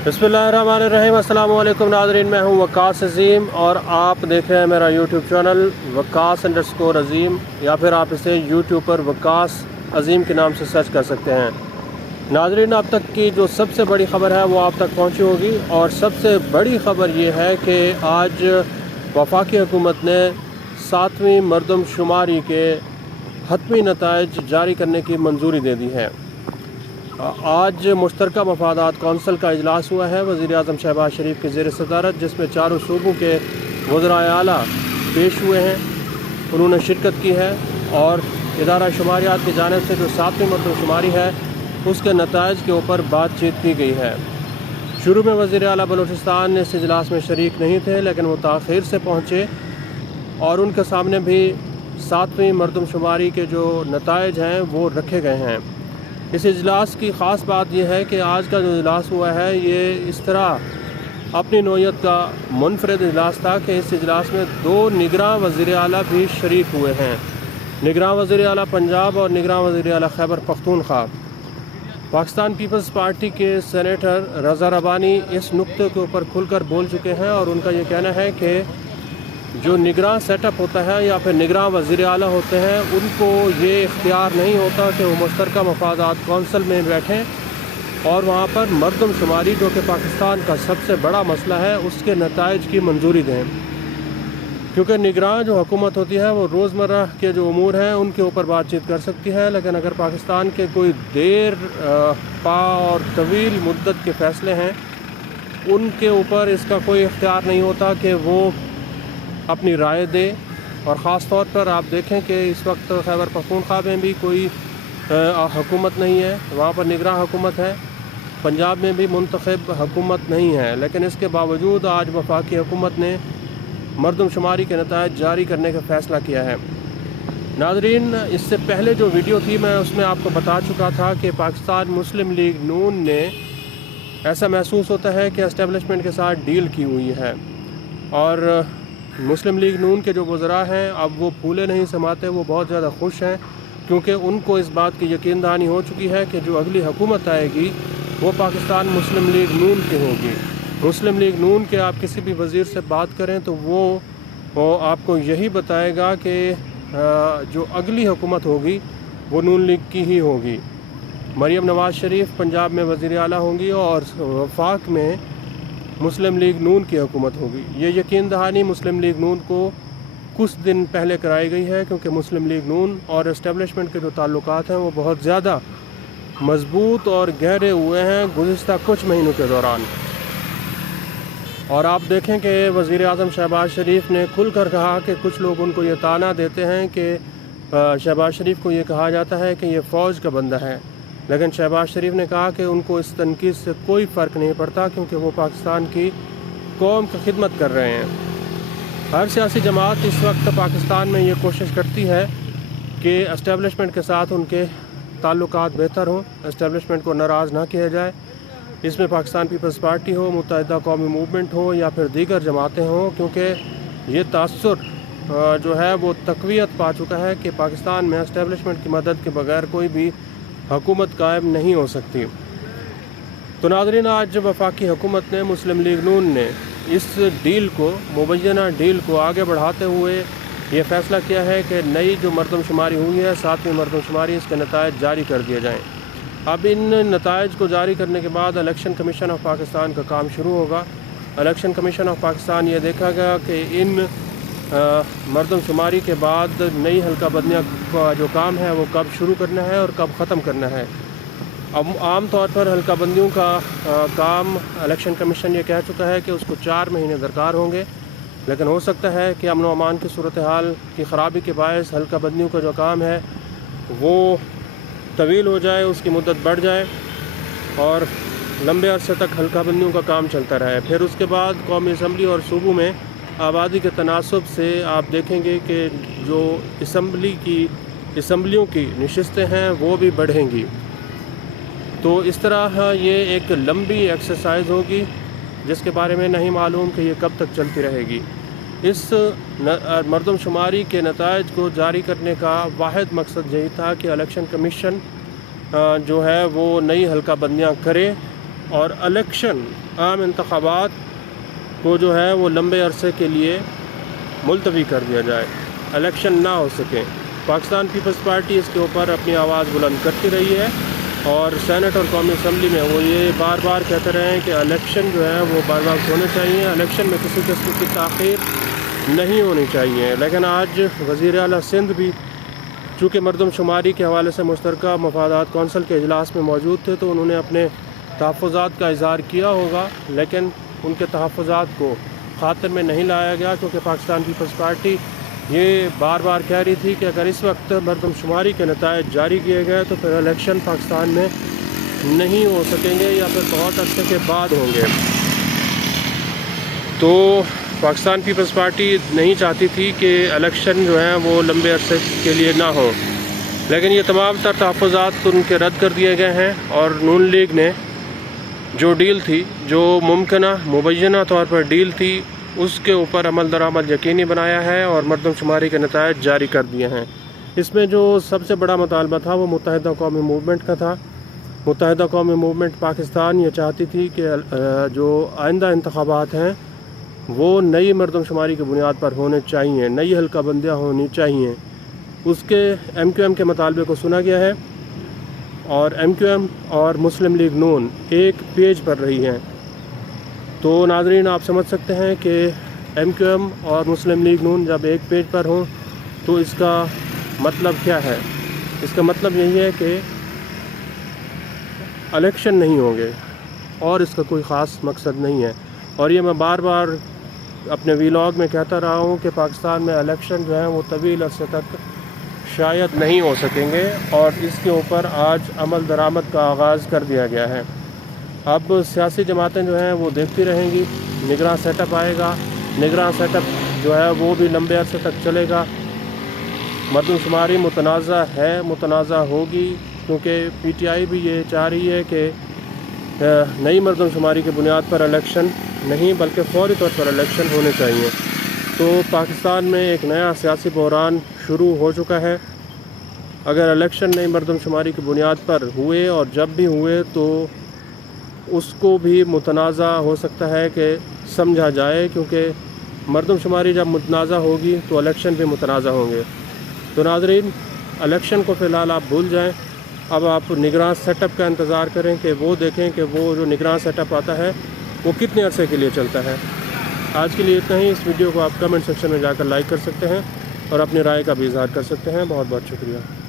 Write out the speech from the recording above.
बिस्मिल्लाहिर्रहमानिर्रहीम। अस्सलाम वालेकुम नाज़रीन, मैं हूं वकास अज़ीम और आप देख रहे हैं मेरा यूट्यूब चैनल वकास_अज़ीम, या फिर आप इसे यूट्यूब पर वकास अज़ीम के नाम से सर्च कर सकते हैं। नाज़रीन, अब तक की जो सबसे बड़ी ख़बर है वो आप तक पहुंची होगी, और सबसे बड़ी ख़बर ये है कि आज वफाकी हुकूमत ने 7वीं मरदमशुमारी के हतमी नताइज जारी करने की मंजूरी दे दी है। आज मुश्तरका मफादात कौंसिल का इजलास हुआ है वज़ीर आज़म शहबाज शरीफ की ज़ेर सदारत, जिसमें चारों सूबों के वज़राए आला पेश हुए हैं, उन्होंने शिरकत की है। और इदारा शुमारियात की जानिब से जो 7वीं मरदमशुमारी है उसके नताइज के ऊपर बातचीत की गई है। शुरू में वज़ीर आला बलूचिस्तान इस इजलास में शरीक नहीं थे, लेकिन वो ताख़ीर से पहुँचे और उनके सामने भी 7वीं मरदमशुमारी के जो नताइज हैं वो रखे गए हैं। इस इजलास की ख़ास बात यह है कि आज का जो इजलास हुआ है ये इस तरह अपनी नौयत का मुनफरद इजलास था कि इस इजलास में 2 निगरां वज़ीर आला भी शरीक हुए हैं। निगरां वज़ीर आला पंजाब और निगरां वज़ीर आला खैबर पख्तूनख्वा। पाकिस्तान पीपल्स पार्टी के सेनेटर रज़ा रबानी इस नुक्ते के ऊपर खुलकर बोल चुके हैं, और उनका ये कहना है कि जो निगरां सेटअप होता है या फिर निगरां वज़ीर आला होते हैं, उनको ये इख्तियार नहीं होता कि वो मुश्तरका मफादात कौंसिल में बैठें और वहाँ पर मरदमशुमारी, जो कि पाकिस्तान का सबसे बड़ा मसला है, उसके नताइज की मंजूरी दें। क्योंकि निगरां जो हुकूमत होती है वो रोज़मर्रा के जो उमूर हैं उनके ऊपर बातचीत कर सकती है, लेकिन अगर पाकिस्तान के कोई देर पा और तवील मुद्दत के फ़ैसले हैं उनके ऊपर इसका कोई इख्तियार नहीं होता कि वो अपनी राय दे। और ख़ास तौर पर आप देखें कि इस वक्त खैबर पख्तूनख्वा में भी कोई हुकूमत नहीं है, वहाँ पर निगरां हुकूमत है। पंजाब में भी मुंतखब हुकूमत नहीं है, लेकिन इसके बावजूद आज वफाकी हुकूमत ने मरदमशुमारी के नताइज जारी करने का फ़ैसला किया है। नाज़रीन, इससे पहले जो वीडियो थी मैं उसमें आपको बता चुका था कि पाकिस्तान मुस्लिम लीग नून ने ऐसा महसूस होता है कि एस्टेब्लिशमेंट के साथ डील की हुई है, और मुस्लिम लीग नून के जो वज़रा हैं अब वो फूले नहीं समाते, वो बहुत ज़्यादा खुश हैं, क्योंकि उनको इस बात की यकीन दहानी हो चुकी है कि जो अगली हुकूमत आएगी वो पाकिस्तान मुस्लिम लीग नून की होगी। मुस्लिम लीग नून के आप किसी भी वज़ीर से बात करें तो वो आपको यही बताएगा कि जो अगली हुकूमत होगी वो नून लीग की ही होगी। मरीम नवाज़ शरीफ पंजाब में वज़ीर आला होंगी और वफाक में मुस्लिम लीग नून की हुकूमत होगी। ये यकीन दहानी मुस्लिम लीग नून को कुछ दिन पहले कराई गई है, क्योंकि मुस्लिम लीग नून और इस्टेब्लिशमेंट के जो ताल्लुकात हैं वो बहुत ज़्यादा मजबूत और गहरे हुए हैं गुज़िश्ता कुछ महीनों के दौरान। और आप देखें कि वज़ीर आज़म शहबाज शरीफ ने खुल कर कहा कि कुछ लोग उनको ये ताना देते हैं कि शहबाज शरीफ को ये कहा जाता है कि ये फ़ौज का बंदा है, लेकिन शहबाज शरीफ ने कहा कि उनको इस तनकीद से कोई फ़र्क नहीं पड़ता, क्योंकि वो पाकिस्तान की कौम की खिदमत कर रहे हैं। हर सियासी जमात इस वक्त पाकिस्तान में ये कोशिश करती है कि एस्टेब्लिशमेंट के साथ उनके ताल्लुकात बेहतर हों, एस्टेब्लिशमेंट को नाराज़ ना किया जाए। इसमें पाकिस्तान पीपल्स पार्टी हो, मुत्तहिदा कौमी मूवमेंट हो या फिर दीगर जमातें हों, क्योंकि ये तासुर जो है वो तक़वियत पा चुका है कि पाकिस्तान में एस्टेब्लिशमेंट की मदद के बगैर कोई भी हुकूमत कायम नहीं हो सकती। तो नाज़रीन, आज वफाकी हुकूमत ने, मुस्लिम लीग नून ने इस डील को, मुबैना डील को आगे बढ़ाते हुए ये फ़ैसला किया है कि नई जो मरदमशुमारी हुई है 7वीं मरदमशुमारी, इसके नताइज जारी कर दिए जाएँ। अब इन नताइज को जारी करने के बाद इलेक्शन कमीशन ऑफ पाकिस्तान का काम शुरू होगा। इलेक्शन कमीशन ऑफ पाकिस्तान ये देखेगा कि इन मरदमशुमारी के बाद नई हल्का बंदियाँ का जो काम है वो कब शुरू करना है और कब ख़त्म करना है। अब आम तौर पर हल्का बंदियों का काम इलेक्शन कमीशन ये कह चुका है कि उसको 4 महीने दरकार होंगे, लेकिन हो सकता है कि अमन व अमान की सूरत हाल की ख़राबी के बायस हल्का बंदियों का जो काम है वो तवील हो जाए, उसकी मुद्दत बढ़ जाए और लंबे अरसे तक हल्का बंदियों का काम चलता रहे। फिर उसके बाद कौमी असम्बली और सूबों में आबादी के तनासब से आप देखेंगे कि जो असम्बलियों की नशिस्तें हैं वो भी बढ़ेंगी। तो इस तरह ये एक लंबी एक्सरसाइज होगी जिसके बारे में नहीं मालूम कि ये कब तक चलती रहेगी। इस मरदमशुमारी के नताइज को जारी करने का वाहिद मकसद यही था कि इलेक्शन कमीशन जो है वो नई हल्का बंदियाँ करे اور الیکشن عام انتخابات کو جو ہے وہ لمبے عرصے کے لیے ملتوی کر دیا جائے، الیکشن نہ ہو سکے۔ پاکستان پیپلز پارٹی اس کے اوپر اپنی آواز بلند کرتی رہی ہے اور سینٹ اور قومی اسمبلی میں وہ یہ بار بار کہتے رہے ہیں کہ الیکشن جو ہے وہ بار بار ہونے چاہیے، الیکشن میں کسی قسم کی تاخیر نہیں ہونی چاہیے۔ لیکن آج وزیر اعلیٰ سندھ بھی چونکہ مردم شماری کے حوالے سے مشترکہ مفادات کونسل کے اجلاس میں موجود تھے تو انہوں نے اپنے تحفظات کا اظہار کیا ہوگا، لیکن ان کے تحفظات کو خاطر میں نہیں لایا گیا، کیونکہ پاکستان پیپلز پارٹی یہ بار بار کہہ رہی تھی کہ اگر اس وقت مردم شماری کے نتائج جاری کیے گئے تو پھر الیکشن پاکستان میں نہیں ہو سکیں گے یا پھر بہت عرصے کے بعد ہوں گے۔ تو پاکستان پیپلز پارٹی نہیں چاہتی تھی کہ الیکشن جو ہیں وہ لمبے عرصے کے لیے نہ ہوں، لیکن یہ تمام تر تحفظات ان کے رد کر دیے گئے ہیں اور نون لیگ نے جو ڈیل تھی، جو ممکنہ مبینہ طور پر ڈیل تھی، اس کے اوپر عمل درآمد یقینی بنایا ہے اور مردم شماری کے نتائج جاری کر دیے ہیں۔ اس میں جو سب سے بڑا مطالبہ تھا وہ متحدہ قومی موومنٹ کا تھا۔ متحدہ قومی موومنٹ پاکستان یہ چاہتی تھی کہ جو آئندہ انتخابات ہیں وہ نئی مردم شماری کی بنیاد پر ہونے چاہیے، نئی حلقہ بندیاں ہونی چاہیے۔ اس کے ایم کیو ایم کے مطالبے کو سنا گیا ہے اور ایم کیو ایم اور مسلم لیگ نون ایک پیج پر رہی ہیں۔ تو ناظرین آپ سمجھ سکتے ہیں کہ ایم کیو ایم اور مسلم لیگ نون جب ایک پیج پر ہوں تو اس کا مطلب کیا ہے؟ اس کا مطلب یہی ہے کہ الیکشن نہیں ہوں گے اور اس کا کوئی خاص مقصد نہیں ہے۔ اور یہ میں بار بار اپنے ویلاگ میں کہتا رہا ہوں کہ پاکستان میں الیکشن جو ہیں وہ طویل عرصے تک شاید نہیں ہو سکیں گے اور اس کے اوپر آج عمل درآمد کا آغاز کر دیا گیا ہے۔ اب سیاسی جماعتیں جو ہیں وہ دیکھتی رہیں گی، نگراں سیٹ اپ آئے گا، نگراں سیٹ اپ جو ہے وہ بھی لمبے عرصے تک چلے گا۔ مردم شماری متنازع ہے، متنازع ہوگی، کیونکہ پی ٹی آئی بھی یہ چاہ رہی ہے کہ نئی مردم شماری کی بنیاد پر الیکشن نہیں بلکہ فوری طور پر الیکشن ہونے چاہیے۔ تو پاکستان میں ایک نیا سیاسی بحران شروع ہو چکا ہے۔ اگر الیکشن نئی مردم شماری کی بنیاد پر ہوئے اور جب بھی ہوئے تو اس کو بھی متنازع ہو سکتا ہے کہ سمجھا جائے، کیونکہ مردم شماری جب متنازع ہوگی تو الیکشن بھی متنازع ہوں گے۔ تو ناظرین الیکشن کو فی الحال آپ بھول جائیں، اب آپ نگراں سیٹ اپ کا انتظار کریں کہ وہ دیکھیں کہ وہ جو نگراں سیٹ اپ آتا ہے وہ کتنے عرصے کے لیے چلتا ہے۔ آج کے لیے اتنا ہی۔ اس ویڈیو کو آپ کمنٹ سیکشن میں جا کر لائک کر سکتے ہیں اور اپنی رائے کا بھی اظہار کر سکتے ہیں۔ بہت بہت شکریہ۔